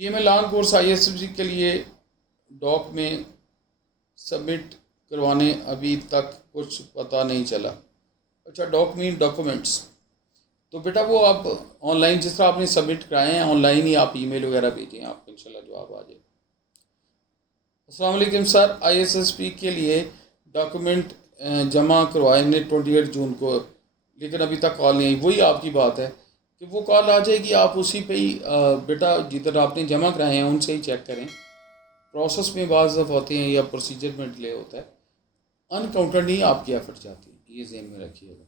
P M long course I S F C کے لیے ڈاک میں سبمٹ کروانے ابھی تک کچھ پتہ نہیں چلا. اچھا، ڈاک مین ڈاکومنٹس، تو بیٹا وہ آپ آن لائن جس طرح آپ نے سبمٹ کرائے ہیں آن لائن ہی آپ ای میل وغیرہ بھیجیں، آپ کو انشاءاللہ جواب آ جائے. السلام علیکم سر، آئی ایس ایس پی کے لیے ڈاکومنٹ جمع کروائے نے 28 جون کو، لیکن ابھی تک کال نہیں آئی. وہی آپ کی بات ہے کہ وہ کال آ جائے گی، آپ اسی پہ ہی بیٹا جدھر آپ نے جمع کرائے ہیں ان سے ہی چیک کریں. پروسیس میں بعض دفعہ ہوتے ہیں یا پروسیجر میں ڈیلے ہوتا ہے، انکاؤنٹر نہیں آپ کی ایفرٹ جاتی ہے، یہ ذہن میں رکھیے گا.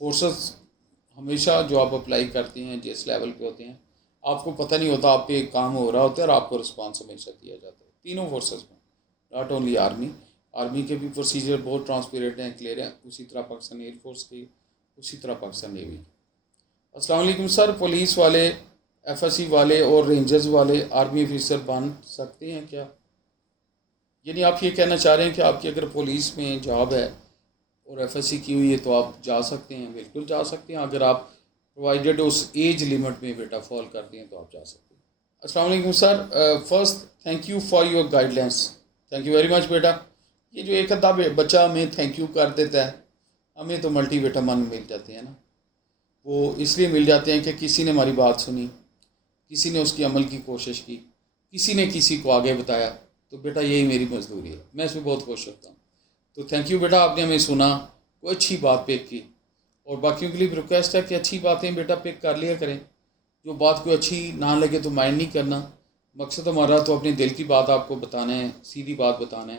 فورسز ہمیشہ جو آپ اپلائی کرتے ہیں جس لیول پہ ہوتے ہیں آپ کو پتہ نہیں ہوتا، آپ پہ کام ہو رہا ہوتا ہے اور آپ کو رسپانس ہمیشہ دیا جاتا ہے تینوں فورسز میں، ناٹ اونلی آرمی کے بھی پروسیجر بہت ٹرانسپیرنٹ ہیں، کلیئر ہیں، اسی طرح پاکستان ایئر فورس کی، اسی طرح پاکستان نیوی کی. السلام علیکم سر، پولیس والے، ایف ایس سی والے اور رینجرز والے آرمی آفیسر بن سکتے ہیں کیا؟ یعنی آپ یہ کہنا چاہ رہے ہیں کہ آپ کی اگر پولیس میں جاب ہے اور ایف ایس سی کی ہوئی ہے تو آپ جا سکتے ہیں؟ بالکل جا سکتے ہیں، اگر آپ پرووائڈیڈ اس ایج لیمٹ میں بیٹا فال کرتے ہیں تو آپ جا سکتے ہیں. السلام علیکم sir, first thank you for your guidelines. Thank you very much بیٹا. یہ جو ایک ادھا بچہ ہمیں تھینک یو کر دیتا ہے، ہمیں تو ملٹی وٹامن مل جاتے ہیں نا. وہ اس لیے مل جاتے ہیں کہ کسی نے ہماری بات سنی، کسی نے اس کی عمل کی کوشش کی، کسی نے کسی کو آگے بتایا. تو بیٹا یہی میری مزدوری ہے، میں اس میں بہت خوش ہوتا ہوں. تو تھینک یو بیٹا، آپ نے ہمیں سنا، کوئی اچھی بات پک کی. اور باقیوں کے لیے ریکویسٹ ہے کہ اچھی باتیں بیٹا پک کر لیا کریں. جو بات کو اچھی نہ لگے تو مائنڈ نہیں کرنا. مقصد ہمارا تو اپنے دل کی بات آپ کو بتانا ہے، سیدھی بات بتانا ہے،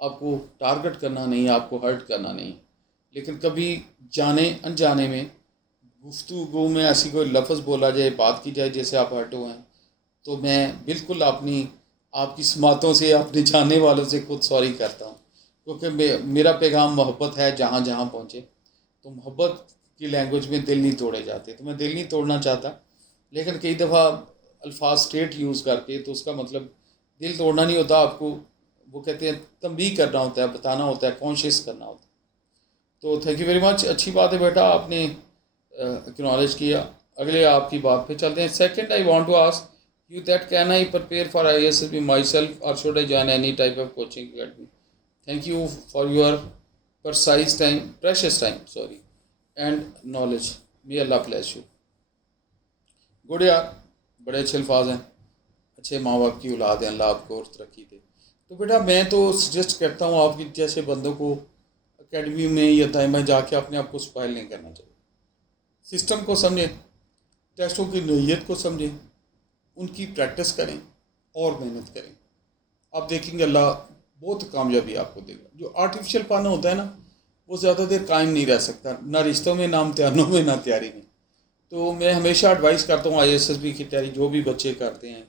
آپ کو ٹارگٹ کرنا نہیں، آپ کو ہرٹ کرنا نہیں. لیکن کبھی جانے انجانے میں گفتگو میں ایسی کوئی لفظ بولا جائے، بات کی جائے جیسے آپ ہرٹ ہوئے ہیں، تو میں بالکل آپ کی سماعتوں سے، اپنے جاننے والوں سے خود سوری کرتا ہوں، کیونکہ میرا پیغام محبت ہے جہاں جہاں پہنچے. تو محبت کی لینگویج میں دل نہیں توڑے جاتے، تو میں دل نہیں توڑنا چاہتا. لیکن کئی دفعہ الفاظ اسٹیٹ یوز کر کے تو اس کا مطلب دل توڑنا نہیں ہوتا، آپ کو وہ کہتے ہیں تنبیہ کرنا ہوتا ہے، بتانا ہوتا ہے، کانشیس کرنا ہوتا ہے. تو تھینک یو ویری مچ، اچھی بات ہے بیٹا آپ نے اکنالج کیا. اگلے آپ کی بات پہ چلتے ہیں. Second, I want to ask you that can I prepare for I S S B myself اور should I join any type of coaching academy? Thank you for your precious time and knowledge. may اللہ bless you. Good یار، بڑے اچھے الفاظ ہیں، اچھے ماں باپ کی اولاد ہیں، اللہ آپ کو اور ترقی دے. تو بیٹا میں تو سجیسٹ کرتا ہوں آپ کی جیسے بندوں کو اکیڈمی میں یا دائمہ جا کے اپنے آپ کو سپائل نہیں کرنا چاہیے. سسٹم کو سمجھیں، ٹیسٹوں کی نوعیت کو سمجھیں، ان کی پریکٹس کریں اور محنت کریں. آپ دیکھیں گے اللہ بہت کامیابی آپ کو دے گا. جو آرٹیفیشل پانا ہوتا ہے نا، وہ زیادہ دیر قائم نہیں رہ سکتا، نہ رشتوں میں، نہ امتحانوں میں، نہ تیاری میں. تو میں ہمیشہ ایڈوائز کرتا ہوں آئی ایس ایس بی کی تیاری جو بھی بچے کرتے ہیں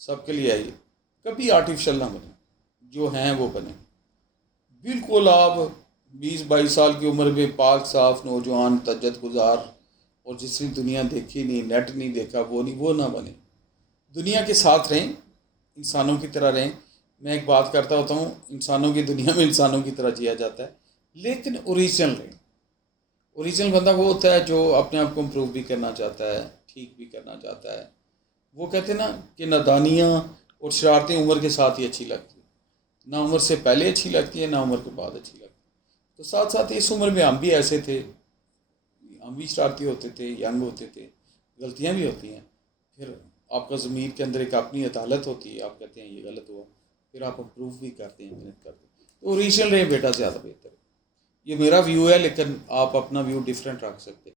سب کے لیے آئیے، کبھی آرٹیفیشل نہ بنیں، جو ہیں وہ بنیں. بالکل آپ 20-22 سال کی عمر میں پاک صاف نوجوان تجد گزار اور جس نے دنیا دیکھی نہیں، نیٹ نہیں دیکھا، وہ نہ بنے. دنیا کے ساتھ رہیں، انسانوں کی طرح رہیں. میں ایک بات کرتا ہوتا ہوں، انسانوں کی دنیا میں انسانوں کی طرح جیا جاتا ہے، لیکن اوریجنل رہیں. اوریجنل بندہ وہ ہوتا ہے جو اپنے آپ کو امپروو بھی کرنا چاہتا ہے، ٹھیک بھی کرنا چاہتا ہے. وہ کہتے ہیں نا کہ نادانیاں اور شرارتیں عمر کے ساتھ ہی اچھی لگتی ہیں، نہ عمر سے پہلے اچھی لگتی ہے، نہ عمر کے بعد اچھی لگتی ہے. تو ساتھ ساتھ اس عمر میں ہم بھی ایسے تھے، ہم بھی شرارتی ہوتے تھے، ینگ ہوتے تھے، غلطیاں بھی ہوتی ہیں. پھر آپ کا ضمیر کے اندر ایک اپنی عدالت ہوتی ہے، آپ کہتے ہیں یہ غلط ہوا، پھر آپ امپروو بھی کرتے ہیں، محنت کرتے ہیں. تو اوریجنل رہے بیٹا، زیادہ بہتر ہے. یہ میرا ویو ہے، لیکن آپ اپنا ویو ڈیفرنٹ رکھ سکتے ہیں.